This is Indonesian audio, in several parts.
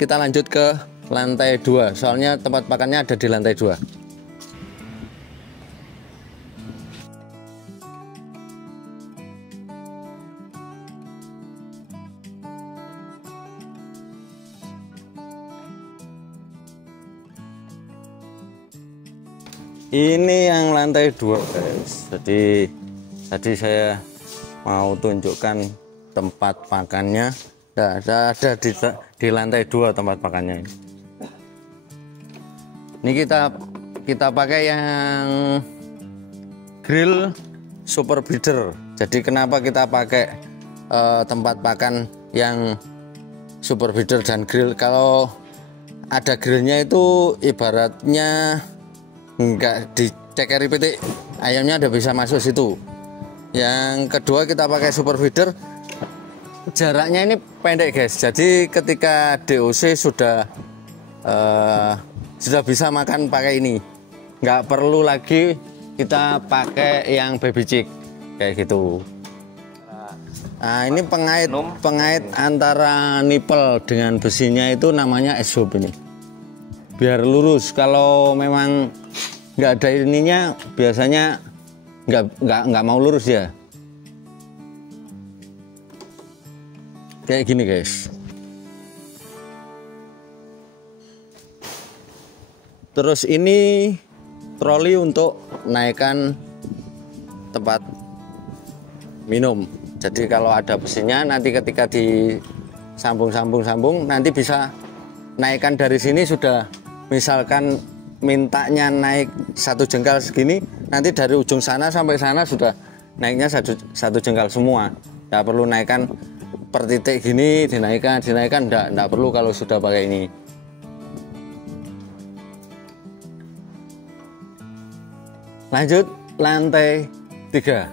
kita lanjut ke lantai 2, soalnya tempat pakannya ada di lantai 2. Ini yang lantai 2 guys. Jadi tadi saya mau tunjukkan tempat pakannya. Ada di lantai 2 tempat pakannya ini. Ini kita pakai yang grill super breeder. Jadi kenapa kita pakai tempat pakan yang super breeder dan grill? Kalau ada grillnya itu ibaratnya enggak dicekeri pitik, ayamnya udah bisa masuk situ. Yang kedua kita pakai super feeder, jaraknya ini pendek guys, jadi ketika DOC sudah bisa makan pakai ini, nggak perlu lagi kita pakai yang baby chick kayak gitu. Nah ini pengait antara nipple dengan besinya itu namanya S-hook ini, biar lurus. Kalau memang nggak ada ininya biasanya nggak mau lurus ya, kayak gini guys. Terus ini troli untuk naikkan tempat minum. Jadi kalau ada besinya nanti ketika disambung nanti bisa naikkan dari sini. Sudah misalkan mintanya naik 1 jengkal segini, nanti dari ujung sana sampai sana sudah naiknya satu jengkal semua. Nggak perlu naikkan per titik gini, dinaikkan nggak perlu kalau sudah pakai ini. Lanjut lantai 3.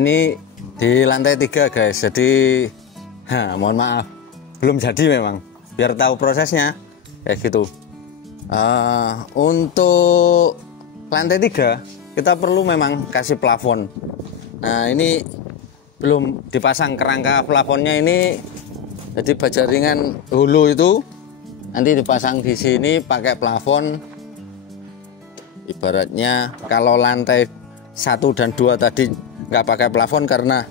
Ini di lantai 3 guys. Jadi mohon maaf belum jadi memang, biar tahu prosesnya kayak gitu. Untuk lantai 3 kita perlu memang kasih plafon. Nah ini belum dipasang kerangka plafonnya ini, jadi baja ringan hulu itu nanti dipasang di sini pakai plafon. Ibaratnya kalau lantai 1 dan 2 tadi nggak pakai plafon karena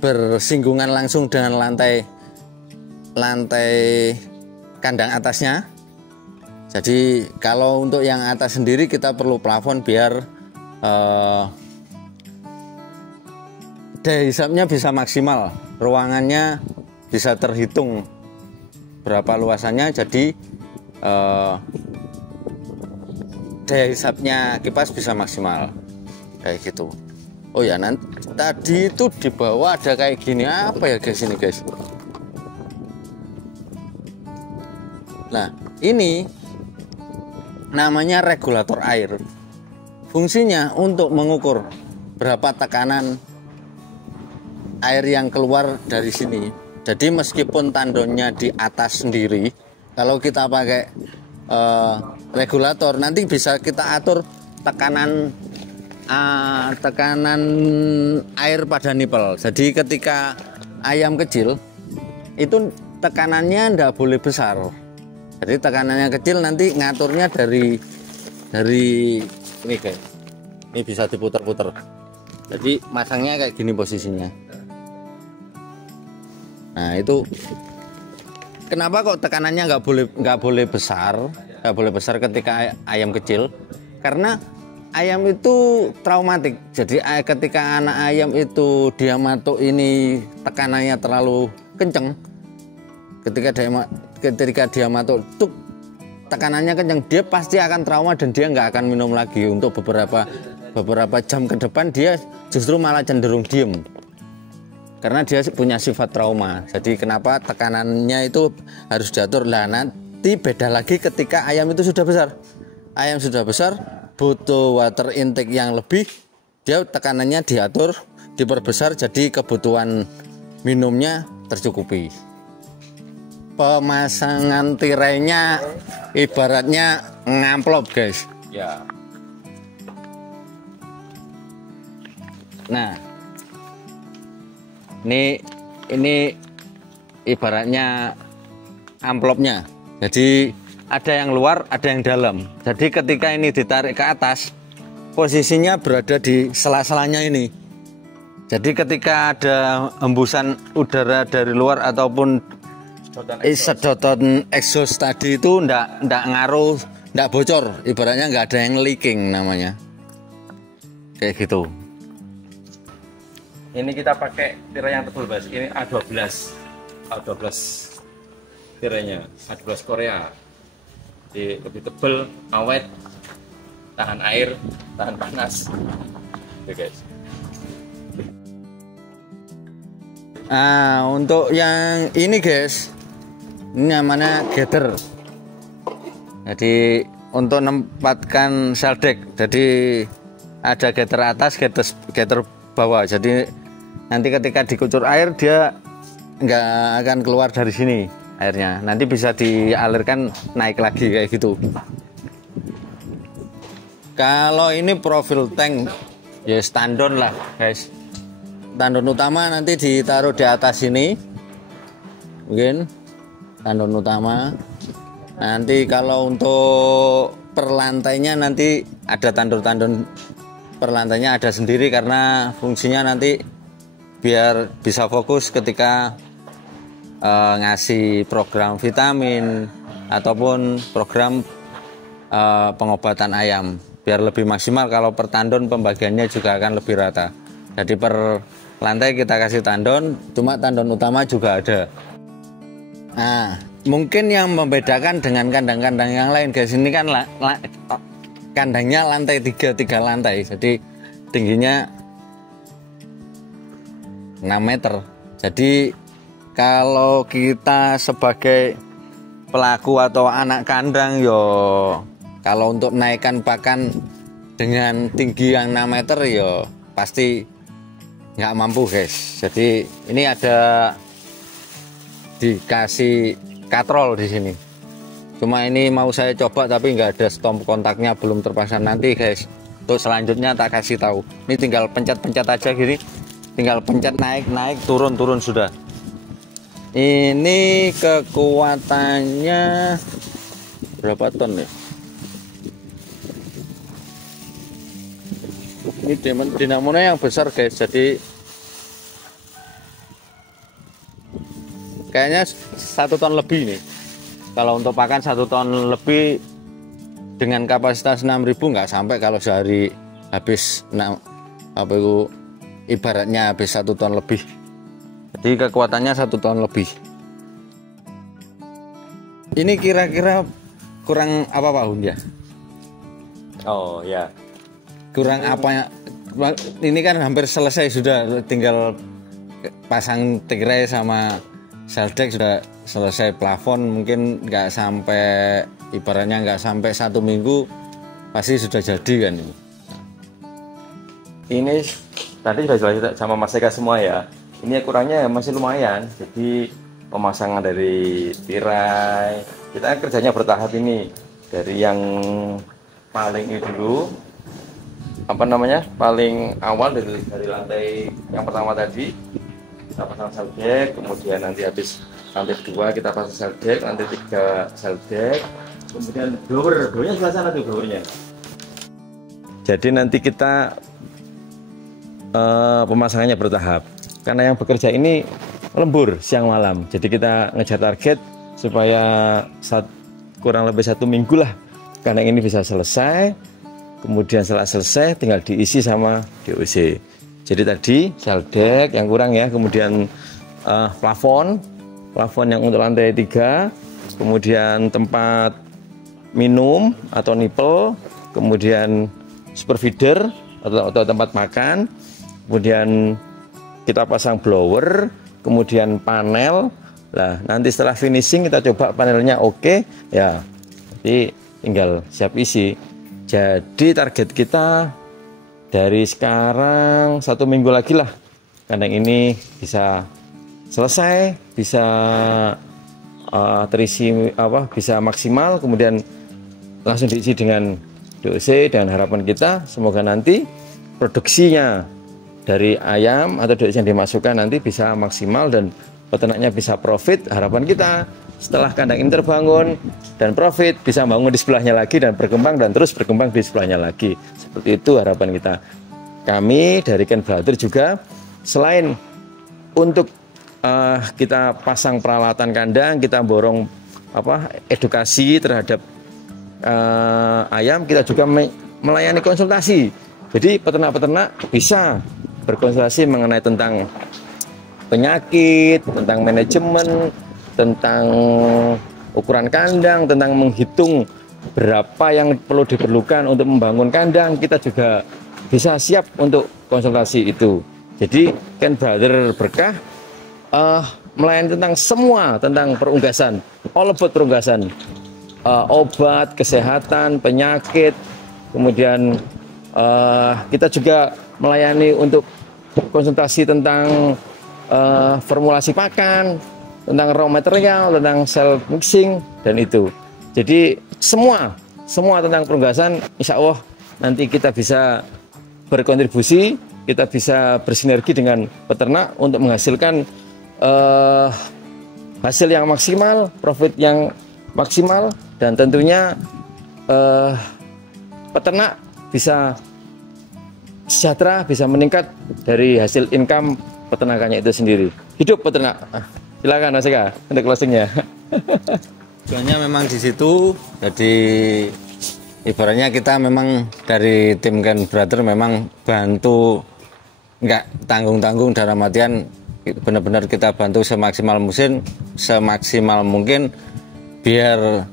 bersinggungan langsung dengan lantai kandang atasnya. Jadi kalau untuk yang atas sendiri kita perlu plafon biar daya hisapnya bisa maksimal, ruangannya bisa terhitung berapa luasannya, jadi daya hisapnya kipas bisa maksimal kayak gitu. Oh ya, nanti tadi itu di bawah ada kayak gini, apa ya guys ini guys. Nah ini namanya regulator air. Fungsinya untuk mengukur berapa tekanan air yang keluar dari sini. Jadi meskipun tandonnya di atas sendiri, kalau kita pakai regulator nanti bisa kita atur tekanan air pada nipple. Jadi ketika ayam kecil itu tekanannya ndak boleh besar. Jadi tekanannya kecil, nanti ngaturnya dari ini guys. Ini bisa diputar-putar. Jadi masangnya kayak gini posisinya. Nah itu kenapa kok tekanannya nggak boleh besar ketika ayam kecil? Karena ayam itu traumatik. Jadi ketika anak ayam itu dia matuk ini tekanannya terlalu kenceng, ketika dia matuk tuk tekanannya kenceng, dia pasti akan trauma dan dia nggak akan minum lagi untuk beberapa jam ke depan. Dia justru malah cenderung diem karena dia punya sifat trauma. Jadi kenapa tekanannya itu harus diatur. Lah nanti beda lagi ketika ayam itu sudah besar. Ayam sudah besar butuh water intake yang lebih, dia tekanannya diatur, diperbesar, jadi kebutuhan minumnya tercukupi. Pemasangan tirainya ibaratnya ngamplop guys ya. Nah ini ibaratnya amplopnya. Jadi ada yang luar, ada yang dalam. Jadi ketika ini ditarik ke atas, posisinya berada di sela-selanya ini. Jadi ketika ada hembusan udara dari luar ataupun sedotan exhaust tadi itu ndak ngaruh, ndak bocor. Ibaratnya nggak ada yang leaking namanya. Kayak gitu. Ini kita pakai tirai yang tebal, Mas. Ini A12 tirainya, A12 Korea. Jadi lebih tebal, awet, tahan air, tahan panas. Oke, guys. Nah, untuk yang ini guys, ini namanya gather. Jadi untuk menempatkan seldek, jadi ada gather atas, gather bawah. Jadi nanti ketika dikucur air dia nggak akan keluar dari sini airnya. Nanti bisa dialirkan naik lagi kayak gitu. Kalau ini profil tank ya standon lah guys. Tandon utama nanti ditaruh di atas sini, mungkin tandon utama. Nanti kalau untuk perlantainya nanti ada tandon-tandon perlantainya ada sendiri karena fungsinya nanti biar bisa fokus ketika ngasih program vitamin ataupun program pengobatan ayam, biar lebih maksimal. Kalau per tandon pembagiannya juga akan lebih rata. Jadi per lantai kita kasih tandon, cuma tandon utama juga ada. Nah, mungkin yang membedakan dengan kandang-kandang yang lain guys, ini kan kandangnya lantai 3 lantai, jadi tingginya 6 meter. Jadi kalau kita sebagai pelaku atau anak kandang yo, kalau untuk naikkan pakan dengan tinggi yang 6 meter yo pasti nggak mampu guys. Jadi ini ada dikasih katrol di sini. Cuma ini mau saya coba tapi nggak ada stomp kontaknya, belum terpasang. Nanti guys, untuk selanjutnya tak kasih tahu. Ini tinggal pencet-pencet aja gini, tinggal pencet naik turun sudah. Ini kekuatannya berapa ton ya? Ini dinamonya yang besar guys, jadi kayaknya 1 ton lebih nih. Kalau untuk pakan 1 ton lebih dengan kapasitas 6.000 nggak sampai kalau sehari habis ibaratnya habis 1 ton lebih. Jadi kekuatannya 1 ton lebih. Ini kira-kira kurang apa Pak Hun ya? Oh ya. Kurang apa? Ini kan hampir selesai sudah, tinggal pasang tirai sama seldek sudah selesai. Plafon mungkin nggak sampai, ibaratnya nggak sampai 1 minggu pasti sudah jadi kan ini. Ini tadi sudah jelas sama Mas Eka semua ya. Ini kurangnya masih lumayan. Jadi pemasangan dari tirai kita kerjanya bertahap ini, dari yang paling ini dulu, paling awal dari lantai yang pertama tadi kita pasang seldek, kemudian nanti habis lantai 2 kita pasang seldek, lantai 3 seldek, kemudian blowernya sebelah sana tuh blowernya. Jadi nanti kita pemasangannya bertahap karena yang bekerja ini lembur siang malam, jadi kita ngejar target supaya kurang lebih 1 minggu lah kandang ini bisa selesai. Kemudian setelah selesai tinggal diisi sama DOC. Jadi tadi seldek yang kurang ya, kemudian plafon yang untuk lantai 3, kemudian tempat minum atau nipple, kemudian super feeder atau tempat makan, kemudian kita pasang blower, kemudian panel. Nah, nanti setelah finishing kita coba panelnya oke ya, jadi tinggal siap isi. Jadi target kita dari sekarang 1 minggu lagi lah kandang ini bisa selesai, bisa terisi bisa maksimal, kemudian langsung diisi dengan DOC. Dan harapan kita semoga nanti produksinya dari ayam atau DOC yang dimasukkan nanti bisa maksimal dan peternaknya bisa profit. Harapan kita setelah kandang ini terbangun dan profit, bisa bangun di sebelahnya lagi dan berkembang dan terus berkembang di sebelahnya lagi. Seperti itu harapan kita. Kami dari Ken Brother juga selain untuk kita pasang peralatan kandang, kita borong edukasi terhadap ayam, kita juga melayani konsultasi. Jadi peternak-peternak bisa berkonsultasi mengenai tentang penyakit, tentang manajemen, tentang ukuran kandang, tentang menghitung berapa yang perlu diperlukan untuk membangun kandang. Kita juga bisa siap untuk konsultasi itu. Jadi Ken Brother Berkah melayani tentang semua, tentang perunggasan, all about perunggasan, obat, kesehatan, penyakit, kemudian kita juga melayani untuk konsultasi tentang formulasi pakan, tentang raw material, tentang cell mixing, dan itu. Jadi semua tentang perunggasan, insya Allah nanti kita bisa berkontribusi, kita bisa bersinergi dengan peternak untuk menghasilkan hasil yang maksimal, profit yang maksimal, dan tentunya peternak bisa sejahtera, bisa meningkat dari hasil income peternakannya itu sendiri. Hidup peternak. Silakan Mas Eka untuk closingnya. Tujuannya memang di situ. Jadi ibaratnya kita memang dari tim Ken Brother memang bantu, nggak tanggung-tanggung, dalam artian benar-benar kita bantu semaksimal mungkin biar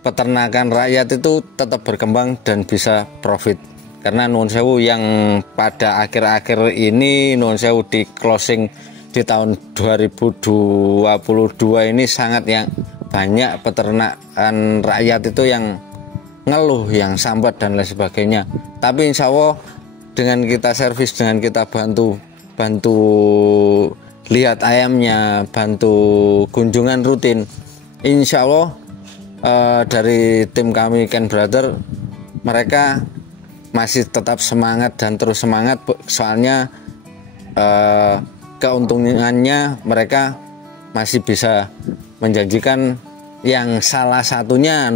peternakan rakyat itu tetap berkembang dan bisa profit. Karena nuwun sewu yang pada akhir-akhir ini, nuwun sewu di closing di tahun 2022 ini sangat yang banyak peternakan rakyat itu yang ngeluh, yang sambat dan lain sebagainya. Tapi insya Allah dengan kita servis, dengan kita bantu lihat ayamnya, bantu kunjungan rutin, insya Allah dari tim kami Ken Brother, mereka masih tetap semangat dan terus semangat. Soalnya keuntungannya mereka masih bisa menjanjikan yang salah satunya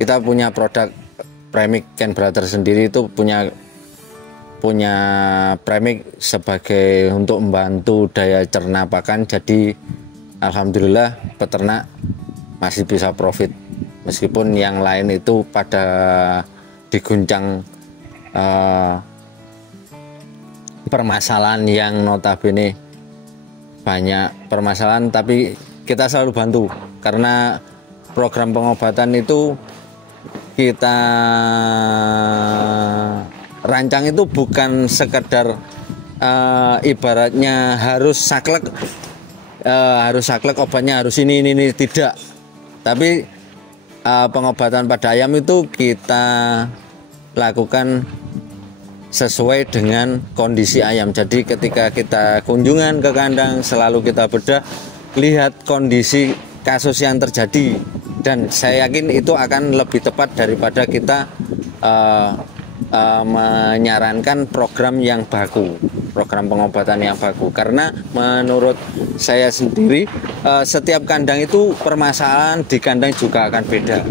kita punya produk premix Ken Brother sendiri, itu punya premix sebagai untuk membantu daya cerna pakan. Jadi alhamdulillah peternak masih bisa profit meskipun yang lain itu pada diguncang permasalahan yang notabene banyak permasalahan, tapi kita selalu bantu karena program pengobatan itu kita rancang itu bukan sekedar ibaratnya harus saklek obatnya harus ini tidak, tapi pengobatan pada ayam itu kita lakukan sesuai dengan kondisi ayam. Jadi ketika kita kunjungan ke kandang selalu kita bedah, lihat kondisi kasus yang terjadi, dan saya yakin itu akan lebih tepat daripada kita menyarankan program yang baku, program pengobatan yang baku. Karena menurut saya sendiri setiap kandang itu permasalahan di kandang juga akan beda.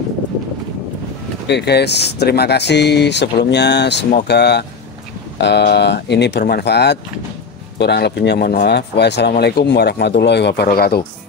Oke guys, terima kasih sebelumnya, semoga ini bermanfaat. Kurang lebihnya mohon maaf. Wassalamualaikum warahmatullahi wabarakatuh.